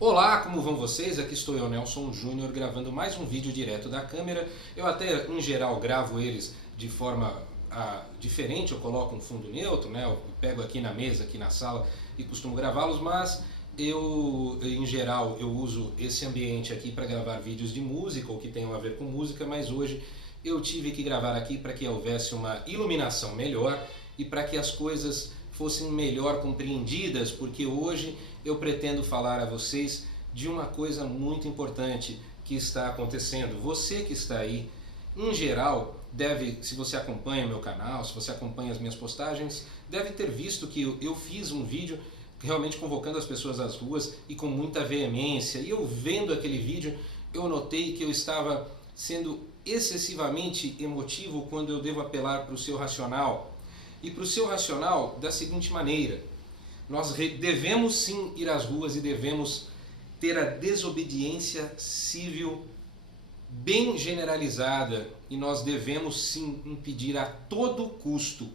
Olá, como vão vocês? Aqui estou eu, Nelson Júnior, gravando mais um vídeo direto da câmera. Eu até, em geral, gravo eles de forma diferente, eu coloco um fundo neutro, né? Eu pego aqui na mesa, aqui na sala e costumo gravá-los, mas eu, em geral, eu uso esse ambiente aqui para gravar vídeos de música ou que tenham a ver com música, mas hoje eu tive que gravar aqui para que houvesse uma iluminação melhor e para que as coisas fossem melhor compreendidas, porque hoje eu pretendo falar a vocês de uma coisa muito importante que está acontecendo. Você que está aí, em geral, deve, se você acompanha o meu canal, se você acompanha as minhas postagens, deve ter visto que eu fiz um vídeo realmente convocando as pessoas às ruas e com muita veemência. E eu vendo aquele vídeo, eu notei que eu estava sendo excessivamente emotivo quando eu devo apelar para o seu racional. E para o seu racional da seguinte maneira: nós devemos sim ir às ruas e devemos ter a desobediência civil bem generalizada, e nós devemos sim impedir a todo custo,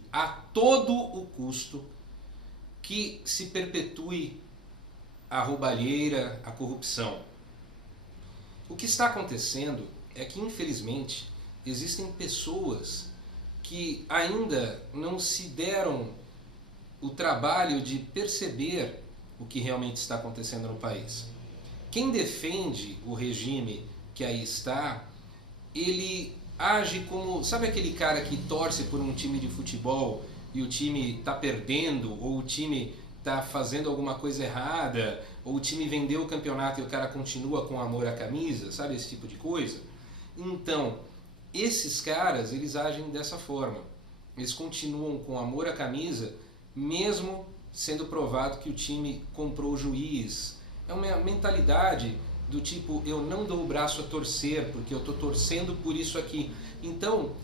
que se perpetue a roubalheira, a corrupção. O que está acontecendo é que, infelizmente, existem pessoas que ainda não se deram o trabalho de perceber o que realmente está acontecendo no país. Quem defende o regime que aí está, ele age como, sabe aquele cara que torce por um time de futebol e o time está perdendo, ou o time está fazendo alguma coisa errada, ou o time vendeu o campeonato e o cara continua com amor à camisa, sabe esse tipo de coisa? Então, esses caras, eles agem dessa forma. Eles continuam com amor à camisa, mesmo sendo provado que o time comprou o juiz. É uma mentalidade do tipo, eu não dou o braço a torcer, porque eu estou torcendo por isso aqui. Então,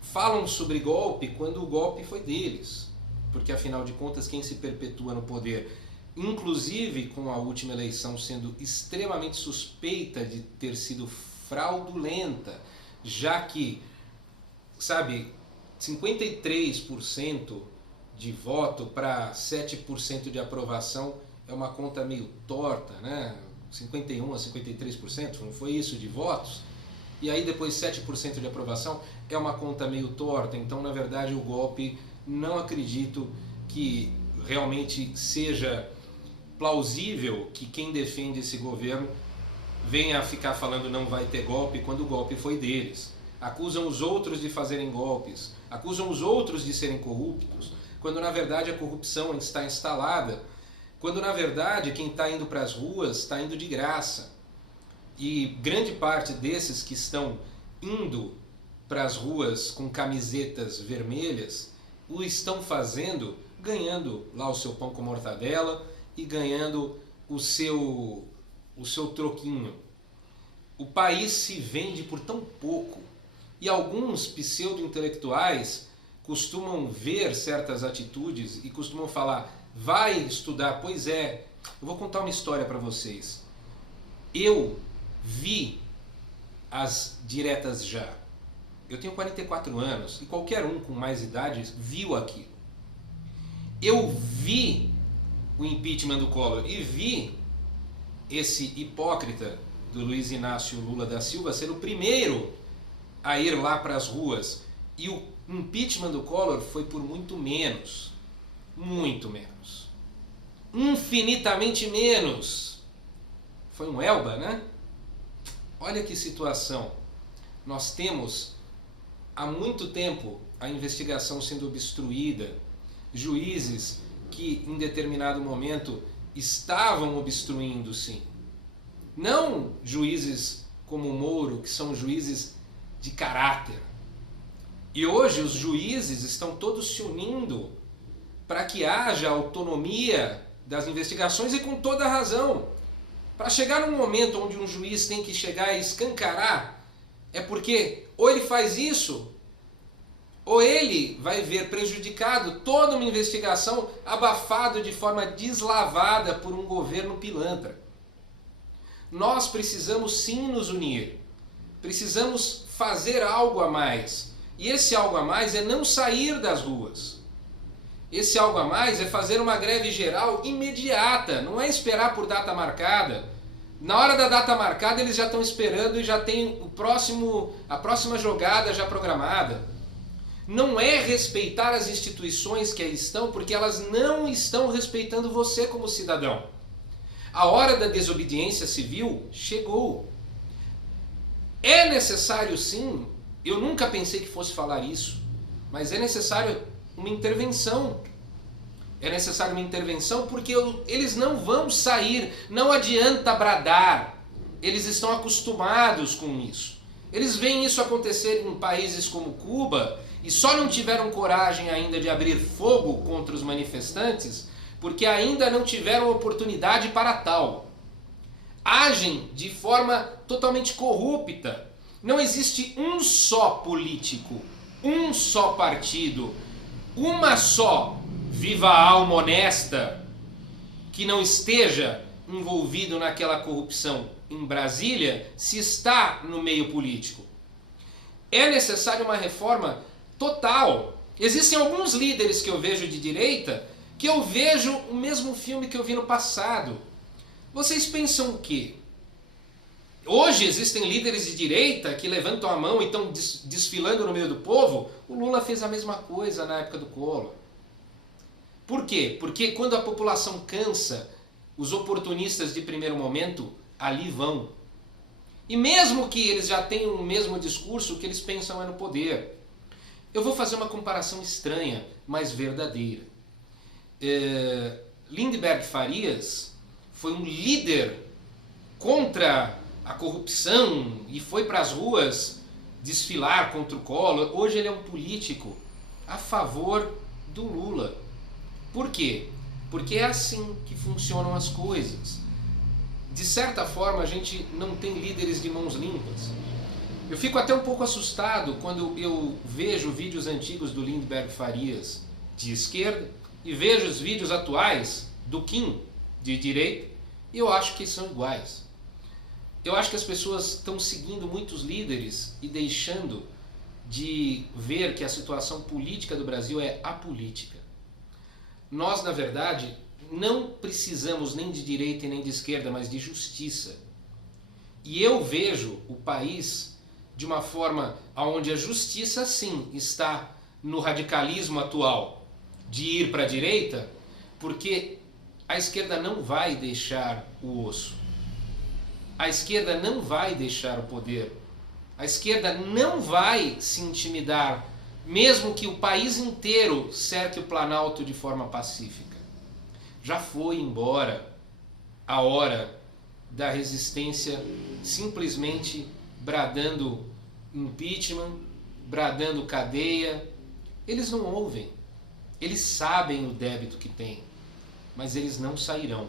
falam sobre golpe quando o golpe foi deles. Porque, afinal de contas, quem se perpetua no poder, inclusive com a última eleição sendo extremamente suspeita de ter sido fraudulenta, já que, sabe, 53% de voto para 7% de aprovação é uma conta meio torta, né? 51% a 53%, não foi isso, de votos? E aí depois 7% de aprovação é uma conta meio torta. Então, na verdade, o golpe, não acredito que realmente seja plausível que quem defende esse governo venha a ficar falando não vai ter golpe quando o golpe foi deles. Acusam os outros de fazerem golpes, acusam os outros de serem corruptos, quando na verdade a corrupção está instalada, quando na verdade quem está indo para as ruas está indo de graça. E grande parte desses que estão indo para as ruas com camisetas vermelhas o estão fazendo ganhando lá o seu pão com mortadela e ganhando o seu troquinho. O país se vende por tão pouco. E alguns pseudo-intelectuais costumam ver certas atitudes e costumam falar, vai estudar. Pois é, eu vou contar uma história para vocês. Eu vi as diretas já. Eu tenho 44 anos e qualquer um com mais idade viu aquilo. Eu vi o impeachment do Collor e vi esse hipócrita do Luiz Inácio Lula da Silva ser o primeiro a ir lá para as ruas. E o impeachment do Collor foi por muito menos. Muito menos. Infinitamente menos. Foi um Elba, né? Olha que situação. Nós temos há muito tempo a investigação sendo obstruída, juízes que em determinado momento estavam obstruindo, sim. Não juízes como o Moro, que são juízes de caráter. E hoje os juízes estão todos se unindo para que haja autonomia das investigações, e com toda a razão. Para chegar num momento onde um juiz tem que chegar e escancarar, é porque ou ele faz isso, ou ele vai ver prejudicado toda uma investigação abafado de forma deslavada por um governo pilantra. Nós precisamos sim nos unir, precisamos fazer algo a mais. E esse algo a mais é não sair das ruas. Esse algo a mais é fazer uma greve geral imediata, não é esperar por data marcada. Na hora da data marcada eles já estão esperando e já tem a próxima jogada já programada. Não é respeitar as instituições que aí estão, porque elas não estão respeitando você como cidadão. A hora da desobediência civil chegou. É necessário sim, eu nunca pensei que fosse falar isso, mas é necessário uma intervenção. É necessário uma intervenção porque eles não vão sair, não adianta bradar. Eles estão acostumados com isso. Eles veem isso acontecer em países como Cuba e só não tiveram coragem ainda de abrir fogo contra os manifestantes porque ainda não tiveram oportunidade para tal. Agem de forma totalmente corrupta. Não existe um só político, um só partido, uma só viva alma honesta que não esteja envolvido naquela corrupção em Brasília se está no meio político. É necessária uma reforma total. Existem alguns líderes que eu vejo de direita que eu vejo o mesmo filme que eu vi no passado. Vocês pensam o quê? Hoje existem líderes de direita que levantam a mão e estão desfilando no meio do povo. O Lula fez a mesma coisa na época do Collor. Por quê? Porque quando a população cansa, os oportunistas de primeiro momento ali vão. E mesmo que eles já tenham o mesmo discurso, o que eles pensam é no poder. Eu vou fazer uma comparação estranha, mas verdadeira. Lindbergh Farias foi um líder contra a corrupção e foi para as ruas desfilar contra o Collor. Hoje ele é um político a favor do Lula. Por quê? Porque é assim que funcionam as coisas. De certa forma a gente não tem líderes de mãos limpas. Eu fico até um pouco assustado quando eu vejo vídeos antigos do Lindbergh Farias de esquerda e vejo os vídeos atuais do Kim de direita e eu acho que são iguais. Eu acho que as pessoas estão seguindo muitos líderes e deixando de ver que a situação política do Brasil é apolítica. Nós, na verdade, não precisamos nem de direita e nem de esquerda, mas de justiça. E eu vejo o país de uma forma onde a justiça, sim, está no radicalismo atual de ir para a direita, porque a esquerda não vai deixar o osso. A esquerda não vai deixar o poder. A esquerda não vai se intimidar, mesmo que o país inteiro cerque o Planalto de forma pacífica. Já foi embora a hora da resistência simplesmente bradando impeachment, bradando cadeia. Eles não ouvem. Eles sabem o débito que têm, mas eles não sairão.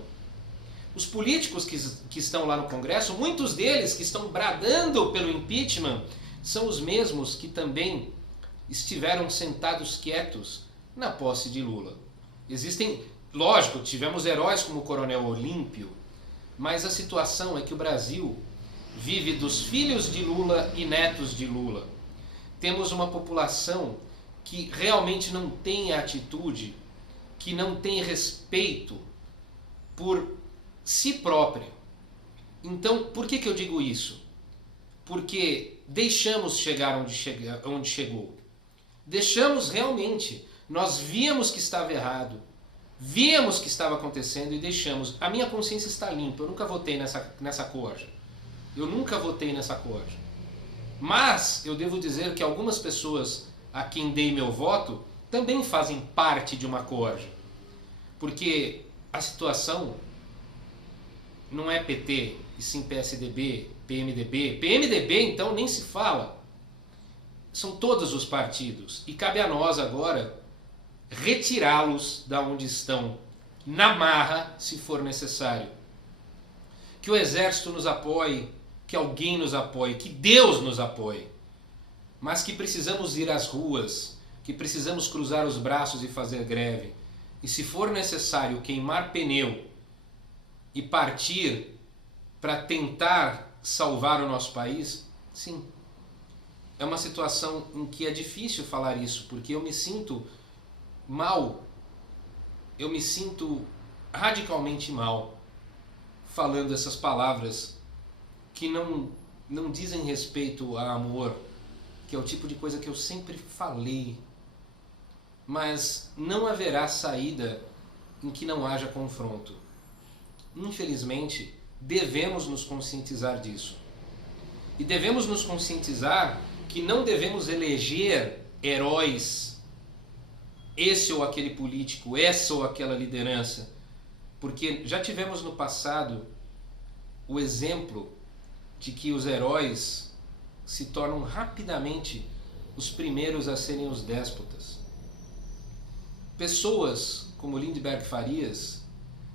Os políticos que estão lá no Congresso, muitos deles que estão bradando pelo impeachment, são os mesmos que também estiveram sentados quietos na posse de Lula. Existem, lógico, tivemos heróis como o Coronel Olímpio, mas a situação é que o Brasil vive dos filhos de Lula e netos de Lula. Temos uma população que realmente não tem atitude, que não tem respeito por si própria. Então, por que eu digo isso? Porque deixamos chegar onde chegou. Deixamos realmente. Nós víamos que estava errado, víamos que estava acontecendo e deixamos. A minha consciência está limpa, eu nunca votei nessa corja. Eu nunca votei nessa corja. Mas eu devo dizer que algumas pessoas a quem dei meu voto também fazem parte de uma corja. Porque a situação não é PT, e sim PSDB, PMDB. PMDB, então, nem se fala. São todos os partidos. E cabe a nós agora retirá-los da onde estão, na marra, se for necessário. Que o Exército nos apoie, que alguém nos apoie, que Deus nos apoie. Mas que precisamos ir às ruas, que precisamos cruzar os braços e fazer greve. E se for necessário queimar pneu e partir para tentar salvar o nosso país, sim. É uma situação em que é difícil falar isso, porque eu me sinto mal eu me sinto radicalmente mal falando essas palavras que não dizem respeito a amor, que é o tipo de coisa que eu sempre falei. Mas não haverá saída em que não haja confronto. Infelizmente, devemos nos conscientizar disso. E devemos nos conscientizar que não devemos eleger heróis, esse ou aquele político, essa ou aquela liderança, porque já tivemos no passado o exemplo de que os heróis se tornam rapidamente os primeiros a serem os déspotas. Pessoas como Lindbergh Farias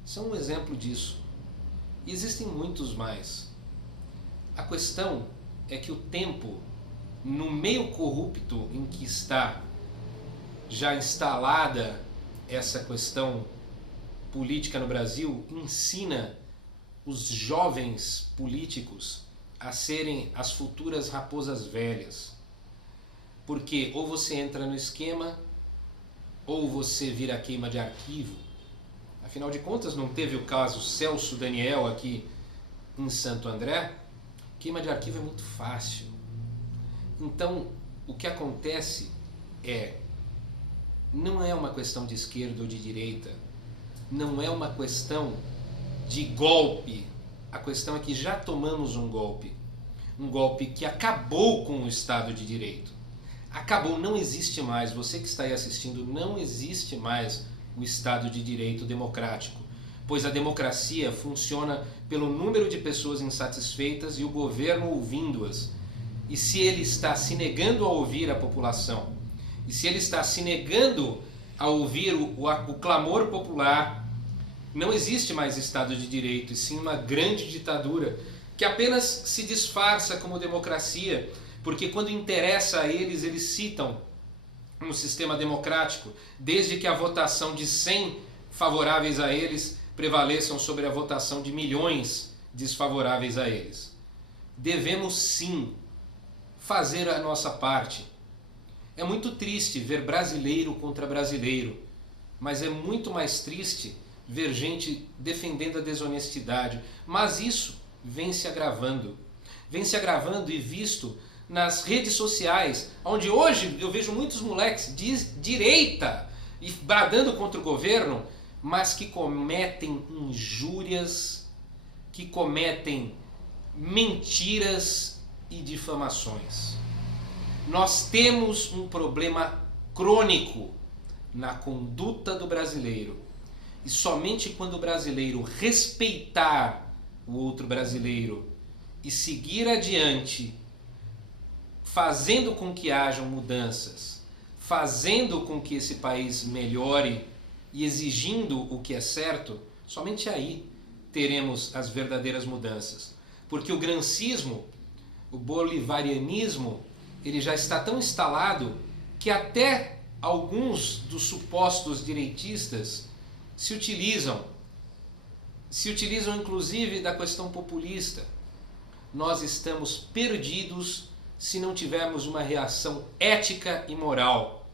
são um exemplo disso. E existem muitos mais. A questão é que o tempo, no meio corrupto em que está já instalada essa questão política no Brasil, ensina os jovens políticos a serem as futuras raposas velhas. Porque ou você entra no esquema, ou você vira queima de arquivo. Afinal de contas, não teve o caso Celso Daniel aqui em Santo André? Queima de arquivo é muito fácil. Então, o que acontece não é uma questão de esquerda ou de direita, não é uma questão de golpe. A questão é que já tomamos um golpe que acabou com o Estado de Direito. Acabou, não existe mais, você que está aí assistindo, não existe mais o Estado de Direito democrático, pois a democracia funciona pelo número de pessoas insatisfeitas e o governo ouvindo-as. E se ele está se negando a ouvir a população, e se ele está se negando a ouvir o clamor popular, não existe mais Estado de Direito, e sim uma grande ditadura que apenas se disfarça como democracia, porque quando interessa a eles, eles citam um sistema democrático, desde que a votação de 100 favoráveis a eles prevaleçam sobre a votação de milhões desfavoráveis a eles. Devemos sim fazer a nossa parte. É muito triste ver brasileiro contra brasileiro, mas é muito mais triste ver gente defendendo a desonestidade. Mas isso vem se agravando e visto nas redes sociais, onde hoje eu vejo muitos moleques de direita e bradando contra o governo, mas que cometem injúrias, que cometem mentiras e difamações. Nós temos um problema crônico na conduta do brasileiro. E somente quando o brasileiro respeitar o outro brasileiro e seguir adiante, fazendo com que hajam mudanças, fazendo com que esse país melhore e exigindo o que é certo, somente aí teremos as verdadeiras mudanças. Porque o grancismo, o bolivarianismo, ele já está tão instalado que até alguns dos supostos direitistas se utilizam inclusive da questão populista. Nós estamos perdidos se não tivermos uma reação ética e moral.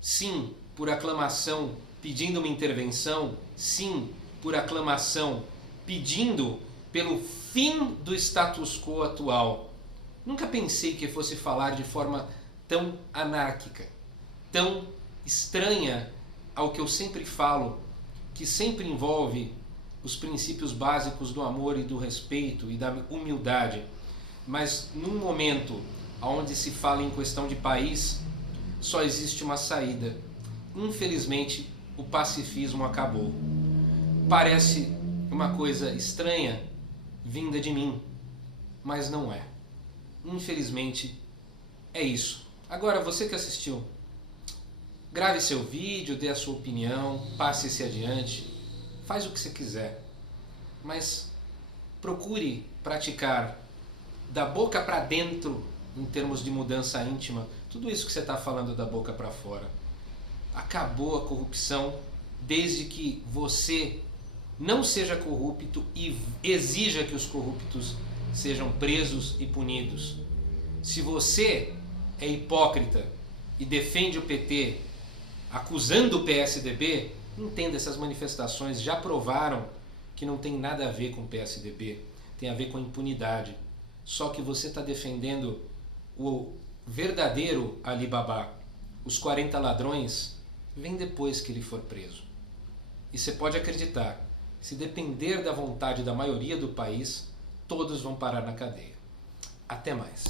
Sim, por aclamação pedindo uma intervenção, sim, por aclamação pedindo pelo fim do status quo atual. Nunca pensei que fosse falar de forma tão anárquica, tão estranha ao que eu sempre falo, que sempre envolve os princípios básicos do amor e do respeito e da humildade. Mas num momento onde se fala em questão de país, só existe uma saída. Infelizmente, o pacifismo acabou. Parece uma coisa estranha vinda de mim, mas não é. Infelizmente, é isso. Agora, você que assistiu, grave seu vídeo, dê a sua opinião, passe-se adiante, faz o que você quiser, mas procure praticar da boca para dentro, em termos de mudança íntima, tudo isso que você está falando da boca para fora. Acabou a corrupção desde que você não seja corrupto e exija que os corruptos sejam presos e punidos. Se você é hipócrita e defende o PT acusando o PSDB, Entenda, essas manifestações já provaram que não tem nada a ver com o PSDB, tem a ver com impunidade. Só que você está defendendo o verdadeiro Alibaba. Os 40 ladrões vêm depois que ele for preso. E você pode acreditar, se depender da vontade da maioria do país, todos vão parar na cadeia. Até mais.